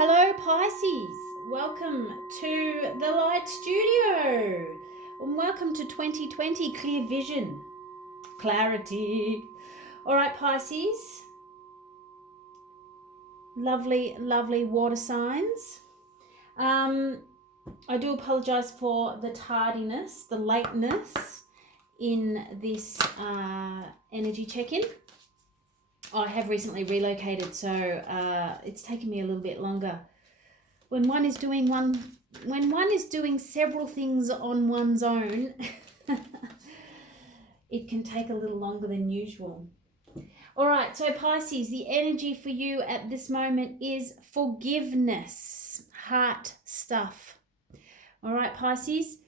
Hello Pisces, welcome to the Light Studio and welcome to 2020 Clear Vision, Clarity. All right Pisces, lovely water signs. I do apologize for the tardiness, the lateness in this energy check-in. I have recently relocated, so it's taken me a little bit longer. When one is doing several things on one's own, it can take a little longer than usual. All right, so Pisces, the energy for you at this moment is forgiveness, heart stuff. All right, Pisces,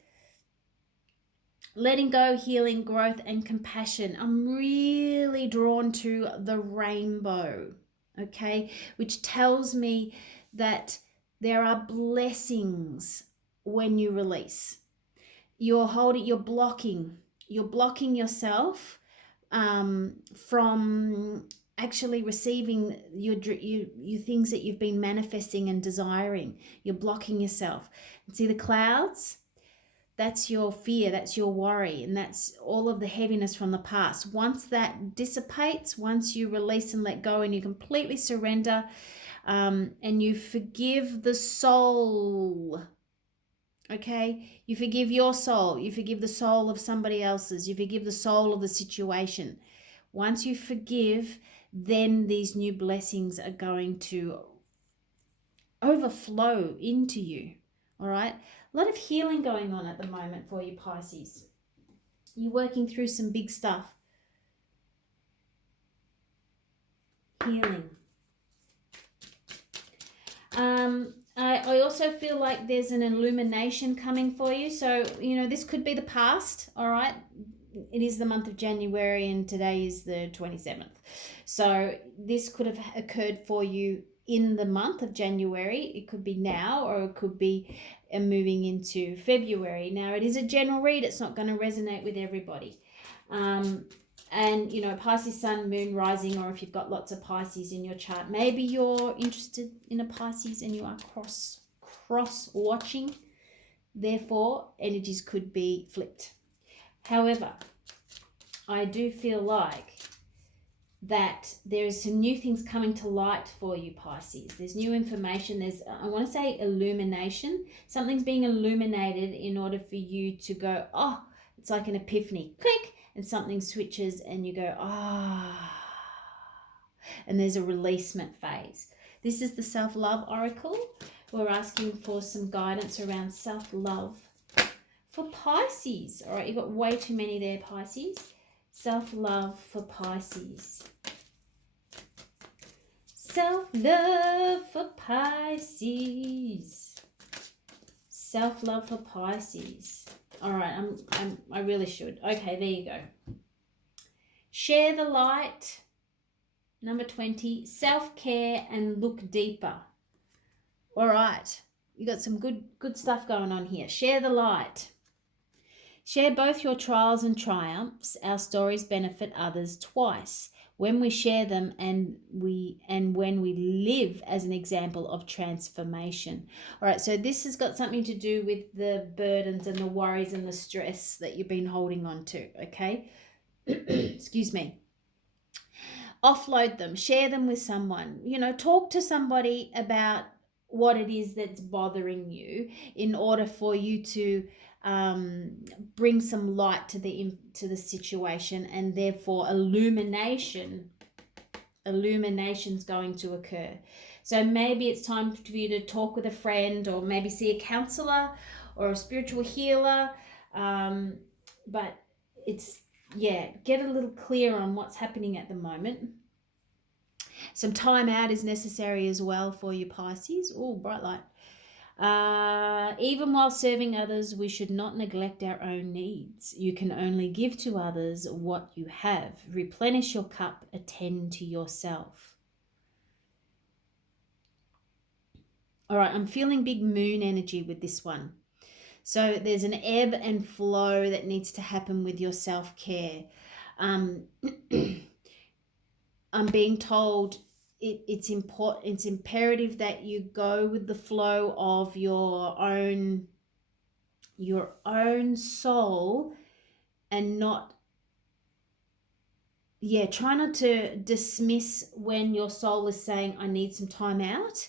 letting go, healing, growth, and compassion. I'm really drawn to the rainbow, okay, which tells me that there are blessings when you release. You're blocking yourself from actually receiving your things that you've been manifesting and desiring. You're blocking yourself. See the clouds? That's your fear, that's your worry, and that's all of the heaviness from the past. Once that dissipates, once you release and let go and you completely surrender, and you forgive the soul, okay? You forgive your soul, you forgive the soul of somebody else's, you forgive the soul of the situation. Once you forgive, then these new blessings are going to overflow into you, all right? A lot of healing going on at the moment for you, Pisces. You're working through some big stuff. Healing. I also feel like there's an illumination coming for you. So, this could be the past, all right? It is the month of January and today is the 27th. So this could have occurred for you in the month of January. It could be now, or it could be moving into February. Now, it is a general read. It's not going to resonate with everybody. And, Pisces, Sun, Moon, Rising, or if you've got lots of Pisces in your chart, maybe you're interested in a Pisces and you are cross-watching. Therefore, energies could be flipped. However, I do feel like that there is some new things coming to light for you, Pisces. There's new information. There's, I want to say, illumination. Something's being illuminated in order for you to go, oh, it's like an epiphany. Click, and something switches and you go, ah. And there's a releasement phase. This is the self-love oracle. We're asking for some guidance around self-love for Pisces. All right, you've got way too many there, Pisces. Self-love for Pisces. Self-love for Pisces. Self-love for Pisces. All right, I really should. Okay, there you go. Share the light. Number 20, self-care and look deeper. All right, you got some good stuff going on here. Share the light. Share both your trials and triumphs. Our stories benefit others twice when we share them and when we live as an example of transformation. All right, so this has got something to do with the burdens and the worries and the stress that you've been holding on to, okay? Excuse me. Offload them, share them with someone. Talk to somebody about what it is that's bothering you in order for you to bring some light to the situation, and therefore illumination's going to occur. So maybe it's time for you to talk with a friend, or maybe see a counselor or a spiritual healer, but it's get a little clear on what's happening at the moment. Some time out is necessary as well for you, Pisces. Oh, bright light. Even while serving others, we should not neglect our own needs. You can only give to others what you have. Replenish your cup, attend to yourself. All right, I'm feeling big moon energy with this one. So there's an ebb and flow that needs to happen with your self-care. I'm being told it's important, it's imperative that you go with the flow of your own soul, and not, try not to dismiss when your soul is saying, I need some time out.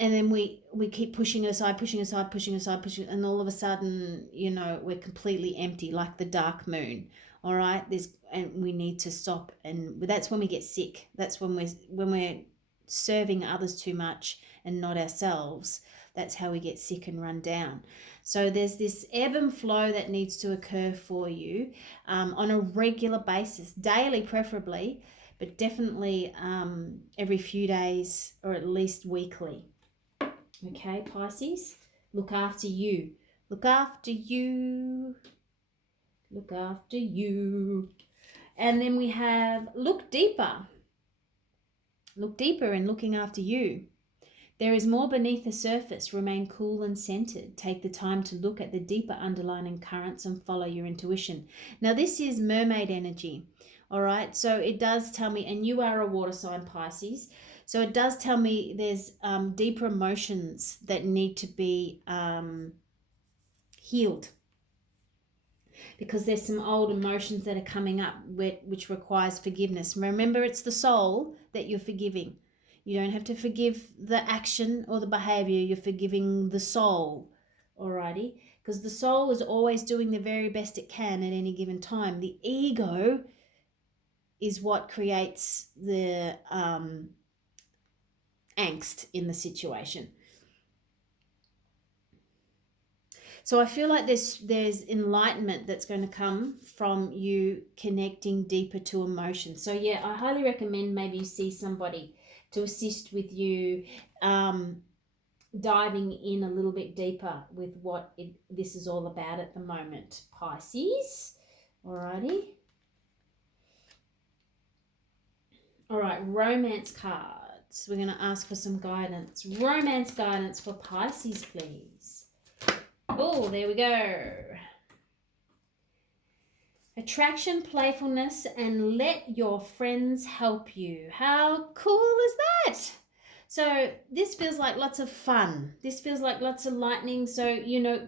And then we keep pushing it aside, and all of a sudden, we're completely empty, like the dark moon. All right, and we need to stop, and that's when we get sick. That's when we're serving others too much and not ourselves. That's how we get sick and run down. So there's this ebb and flow that needs to occur for you on a regular basis, daily preferably, but definitely every few days or at least weekly. Okay, Pisces, look after you. Look after you. Look after you. And then we have look deeper. Look deeper in looking after you. There is more beneath the surface. Remain cool and centered. Take the time to look at the deeper underlying currents and follow your intuition. Now, this is mermaid energy. All right, so it does tell me, and you are a water sign, Pisces, so it does tell me there's deeper emotions that need to be healed, because there's some old emotions that are coming up which requires forgiveness. Remember, it's the soul that you're forgiving. You don't have to forgive the action or the behavior. You're forgiving the soul, alrighty? Because the soul is always doing the very best it can at any given time. The ego is what creates the angst in the situation. So I feel like there's enlightenment that's going to come from you connecting deeper to emotions. So yeah, I highly recommend maybe you see somebody to assist with you diving in a little bit deeper with what this is all about at the moment, Pisces. Alrighty. All right, romance cards. We're going to ask for some guidance. Romance guidance for Pisces, please. Oh, there we go. Attraction, playfulness, and let your friends help you. How cool is that? So this feels like lots of fun. This feels like lots of lightning. So,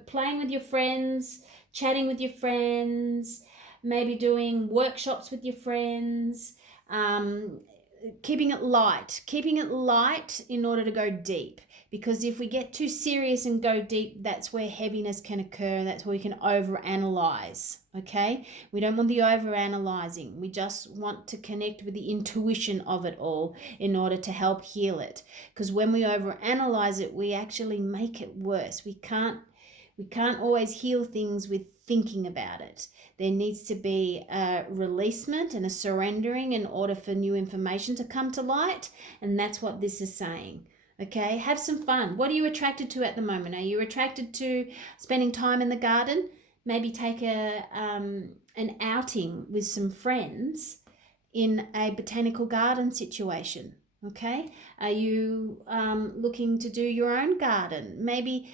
playing with your friends, chatting with your friends, maybe doing workshops with your friends, keeping it light in order to go deep. Because if we get too serious and go deep, that's where heaviness can occur. That's where we can overanalyze, okay? We don't want the overanalyzing. We just want to connect with the intuition of it all in order to help heal it. Because when we overanalyze it, we actually make it worse. We can't always heal things with thinking about it. There needs to be a releasement and a surrendering in order for new information to come to light. And that's what this is saying. Okay, have some fun. What are you attracted to at the moment? Are you attracted to spending time in the garden? Maybe take an outing with some friends in a botanical garden situation. Okay, are you looking to do your own garden? Maybe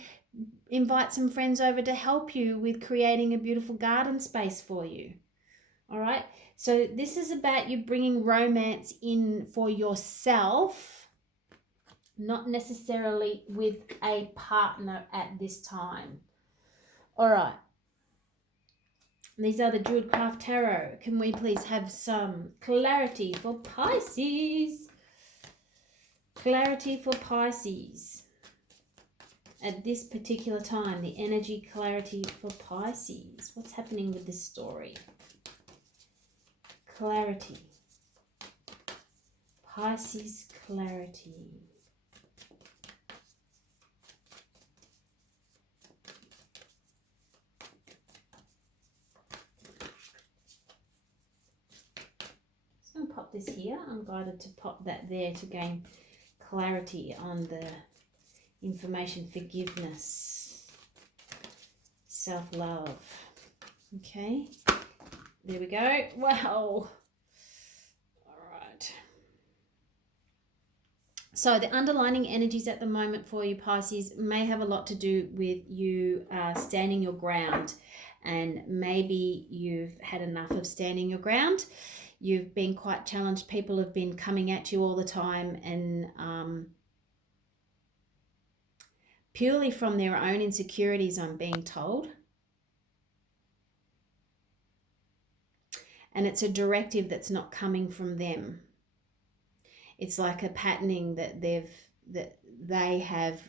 invite some friends over to help you with creating a beautiful garden space for you. All right, so this is about you bringing romance in for yourself, not necessarily with a partner at this time. All right. These are the Druidcraft Tarot. Can we please have some clarity for Pisces? Clarity for Pisces. At this particular time, the energy clarity for Pisces. What's happening with this story? Clarity. Pisces clarity. I'm pop this here. I'm guided to pop that there to gain clarity on the information. Forgiveness, self-love. Okay, there we go. Wow. All right. So the underlining energies at the moment for you, Pisces, may have a lot to do with you standing your ground, and maybe you've had enough of standing your ground. you've been quite challenged. People have been coming at you all the time, and purely from their own insecurities, I'm being told. And it's a directive that's not coming from them. It's like a patterning that they have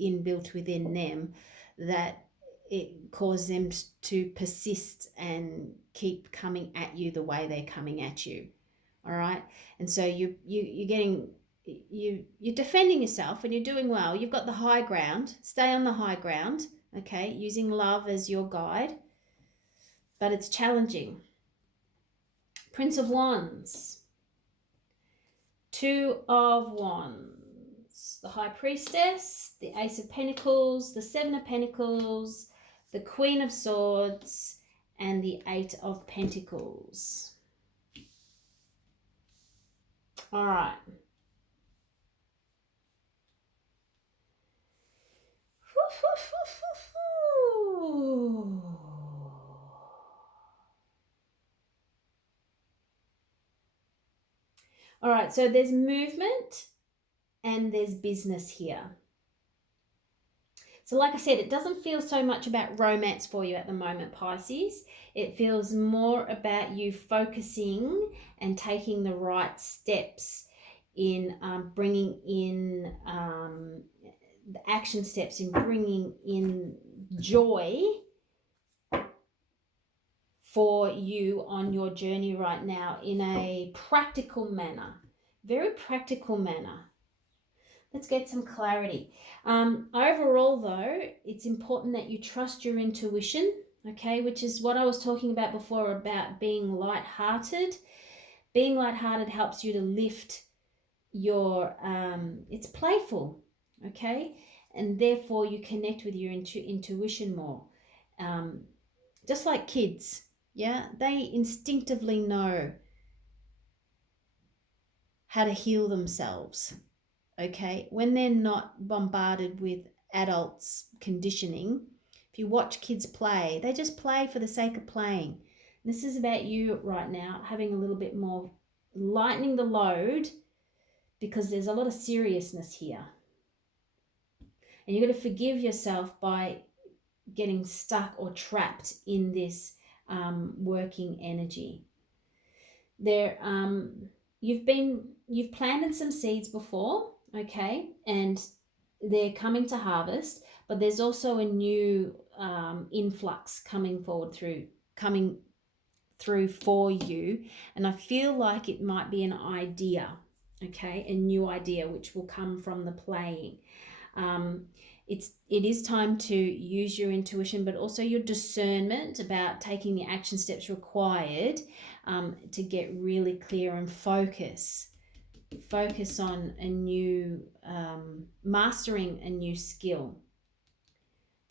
inbuilt within them, that it causes them to persist and keep coming at you the way they're coming at you. All right. And so you're defending yourself, and you're doing well. You've got the high ground. Stay on the high ground. Okay. Using love as your guide, but it's challenging. Prince of Wands, Two of Wands, the High Priestess, the Ace of Pentacles, the Seven of Pentacles, the Queen of Swords, and the Eight of Pentacles. All right. All right, so there's movement and there's business here. So like I said, it doesn't feel so much about romance for you at the moment, Pisces. It feels more about you focusing and taking the right steps in bringing in the action steps in bringing in joy for you on your journey right now in a practical manner, very practical manner. Let's get some clarity. Overall, though, it's important that you trust your intuition, okay, which is what I was talking about before about being lighthearted. Being lighthearted helps you to lift your, it's playful, okay, and therefore you connect with your intuition more. Just like kids, yeah, they instinctively know how to heal themselves, okay, when they're not bombarded with adults conditioning. If you watch kids play, they just play for the sake of playing. And this is about you right now having a little bit more, lightening the load, because there's a lot of seriousness here. And you're going to forgive yourself by getting stuck or trapped in this working energy. You've planted some seeds before, okay, and they're coming to harvest, but there's also a new influx coming through for you, and I feel like it might be an idea, okay, a new idea which will come from the playing. It is time to use your intuition, but also your discernment about taking the action steps required to get really clear and focus on a new mastering a new skill.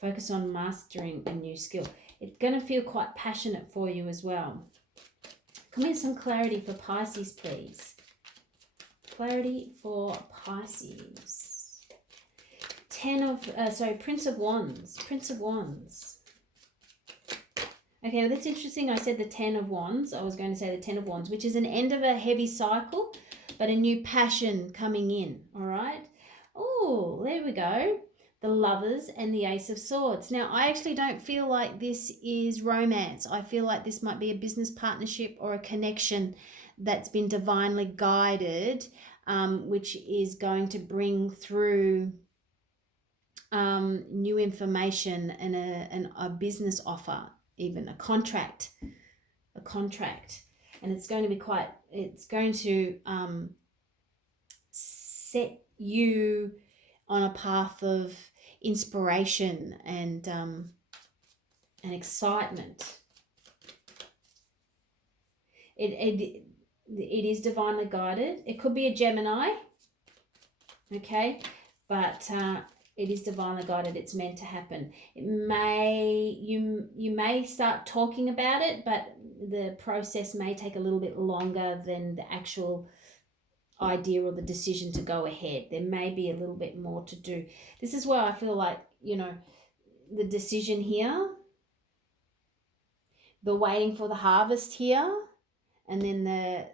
Focus on mastering a new skill. It's going to feel quite passionate for you as well. Come in some clarity for Pisces, please. Clarity for Pisces. Prince of Wands. Prince of Wands. Okay, well, that's interesting. I said the 10 of Wands. I was going to say the 10 of Wands, which is an end of a heavy cycle, but a new passion coming in, all right? Oh, there we go. The Lovers and the Ace of Swords. Now, I actually don't feel like this is romance. I feel like this might be a business partnership or a connection that's been divinely guided, which is going to bring through new information and a business offer, even a contract, and it's going to set you on a path of inspiration and excitement. It is divinely guided. It could be a Gemini, okay, but it is divinely guided. It's meant to happen. You may start talking about it, but the process may take a little bit longer than the actual idea or the decision to go ahead. There may be a little bit more to do. This is where I feel like, the decision here, the waiting for the harvest here, and then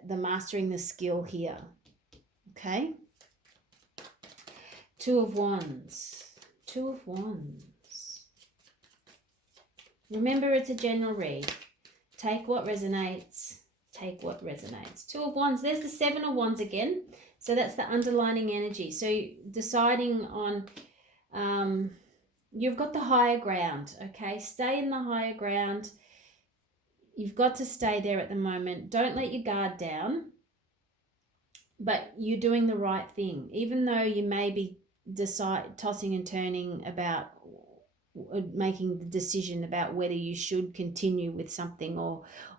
the mastering the skill here. Okay. Two of Wands. Two of Wands. Remember, it's a general read. Take what resonates. Take what resonates. Two of Wands. There's the Seven of Wands again. So that's the underlining energy. So deciding on, you've got the higher ground, okay? Stay in the higher ground. You've got to stay there at the moment. Don't let your guard down. But you're doing the right thing. Even though you may be tossing and turning about making the decision about whether you should continue with something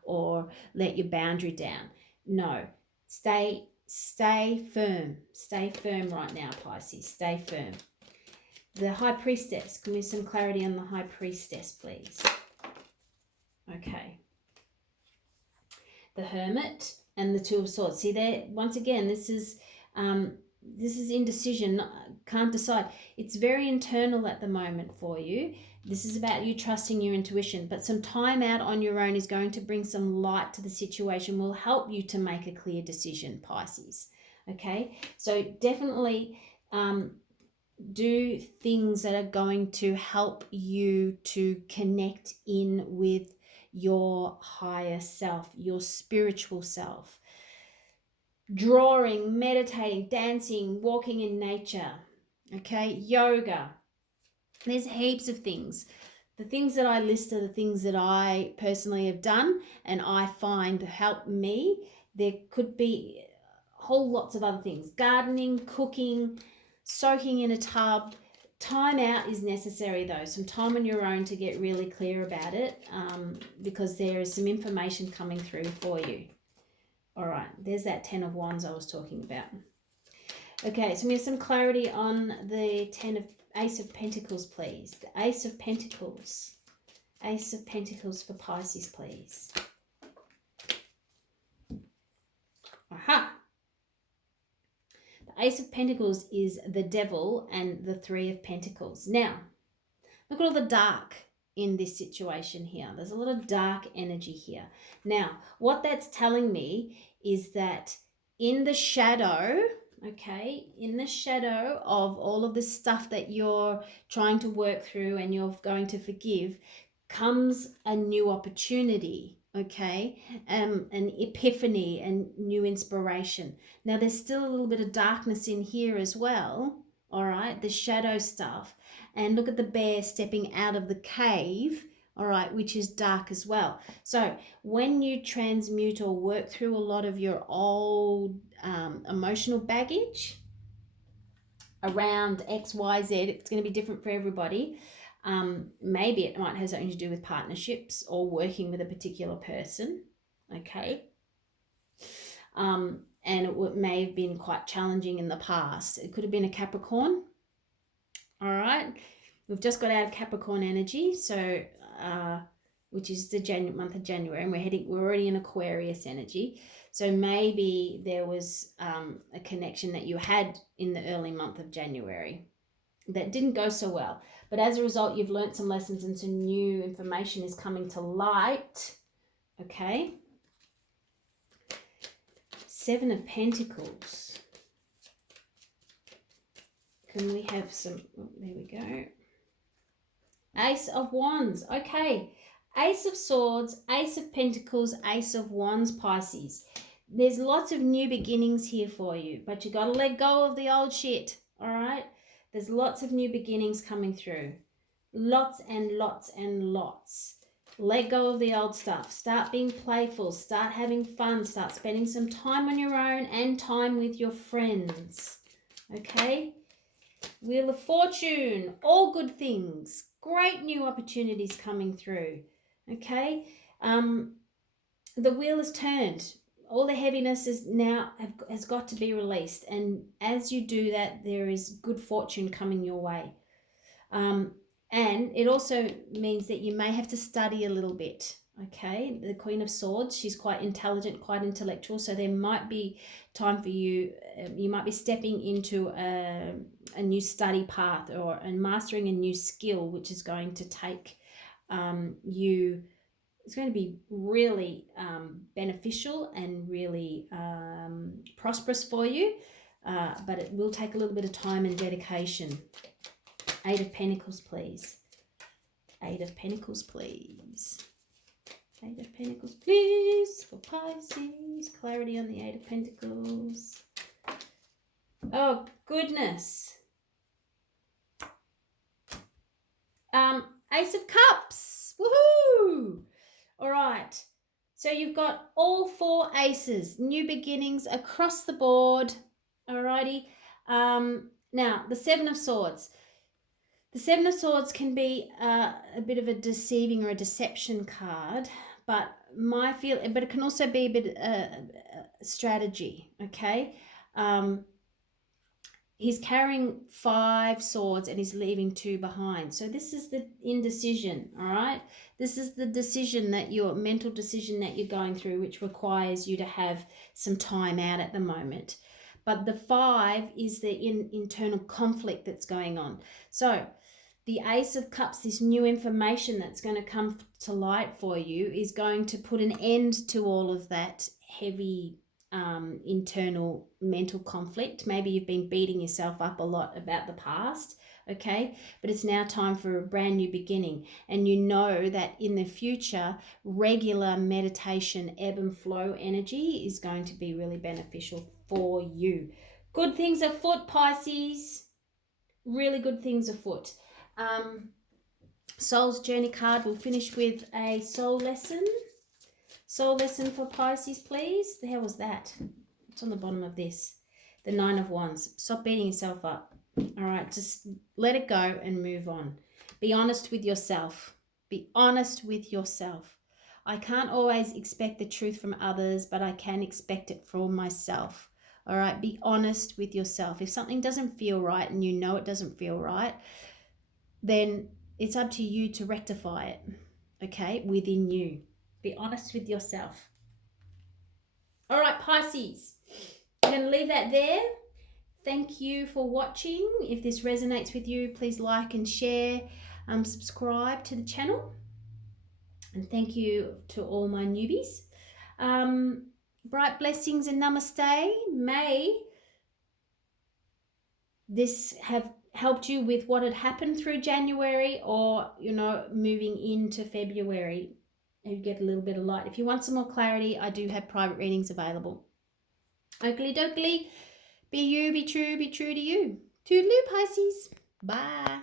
or let your boundary down. No, stay firm. Stay firm right now, Pisces. Stay firm. The High Priestess. Give me some clarity on the High Priestess, please. Okay. The Hermit and the Two of Swords. See there, once again, this is indecision. Can't decide. It's very internal at the moment for you. This is about you trusting your intuition, but some time out on your own is going to bring some light to the situation, will help you to make a clear decision, Pisces. Okay, so definitely do things that are going to help you to connect in with your higher self, your spiritual self. Drawing, meditating, dancing, walking in nature, okay, yoga. There's heaps of things. The things that I list are the things that I personally have done and I find help me. There could be whole lots of other things. Gardening, cooking, soaking in a tub. Time out is necessary though. Some time on your own to get really clear about it, because there is some information coming through for you. All right, there's that Ten of Wands I was talking about. Okay, so we have some clarity on the Ace of Pentacles, please. The Ace of Pentacles. Ace of Pentacles for Pisces, please. Aha! The Ace of Pentacles is the Devil and the Three of Pentacles. Now, look at all the dark in this situation here. There's a lot of dark energy here. Now, what that's telling me is that in the shadow, okay, in the shadow of all of the stuff that you're trying to work through and you're going to forgive, comes a new opportunity, okay, an epiphany and new inspiration. Now, there's still a little bit of darkness in here as well, all right, the shadow stuff. And look at the bear stepping out of the cave, all right, which is dark as well. So when you transmute or work through a lot of your old emotional baggage around X, Y, Z, it's going to be different for everybody. Maybe it might have something to do with partnerships or working with a particular person, okay? And it may have been quite challenging in the past. It could have been a Capricorn. All right, we've just got out of Capricorn energy, so which is the month of January, and we're already in Aquarius energy. So maybe there was a connection that you had in the early month of January that didn't go so well. But as a result, you've learned some lessons and some new information is coming to light. Okay. Seven of Pentacles. Can we have some, oh, there we go. Ace of Wands. Okay. Ace of Swords, Ace of Pentacles, Ace of Wands, Pisces. There's lots of new beginnings here for you, but you got to let go of the old shit, all right? There's lots of new beginnings coming through. Lots and lots and lots. Let go of the old stuff. Start being playful. Start having fun. Start spending some time on your own and time with your friends, okay? Wheel of Fortune, all good things. Great new opportunities coming through, okay? The wheel is turned. All the heaviness is now has got to be released. And as you do that, there is good fortune coming your way. And it also means that you may have to study a little bit, okay? The Queen of Swords, she's quite intelligent, quite intellectual, so there might be time for you, you might be stepping into a new study path and mastering a new skill, which is going to take you It's going to be really beneficial and really prosperous for you, but it will take a little bit of time and dedication. 8 of Pentacles, please. 8 of Pentacles, please. 8 of Pentacles, please, for Pisces. Clarity on the 8 of Pentacles. Oh, goodness. Ace of Cups. Woohoo! All right. So you've got all 4 aces. New beginnings across the board. All righty. Now, the 7 of Swords. The 7 of Swords can be a bit of a deceiving or a deception card, but it can also be a bit strategy, okay? He's carrying 5 swords and he's leaving 2 behind. So this is the indecision, all right? This is the mental decision that you're going through, which requires you to have some time out at the moment. But the 5 is the internal conflict that's going on. So the Ace of Cups, this new information that's going to come to light for you, is going to put an end to all of that heavy internal mental conflict. Maybe you've been beating yourself up a lot about the past, okay? But it's now time for a brand new beginning. And you know that in the future, regular meditation, ebb and flow energy is going to be really beneficial for you. Good things afoot, Pisces. Really good things afoot. Soul's Journey card, we'll finish with a soul lesson. Soul lesson for Pisces, please. The hell was that? What's on the bottom of this? The 9 of Wands. Stop beating yourself up. All right, just let it go and move on. Be honest with yourself. Be honest with yourself. I can't always expect the truth from others, but I can expect it from myself. All right, be honest with yourself. If something doesn't feel right and you know it doesn't feel right, then it's up to you to rectify it, okay, within you. Be honest with yourself. All right, Pisces, I'm going to leave that there. Thank you for watching. If this resonates with you, please like and share, subscribe to the channel. And thank you to all my newbies. Bright blessings and namaste. May this have helped you with what had happened through January, or, you know, moving into February. You get a little bit of light. If you want some more clarity, I do have private readings available. Oakley dokley, be you, be true to you. Toodaloo, Pisces. Bye.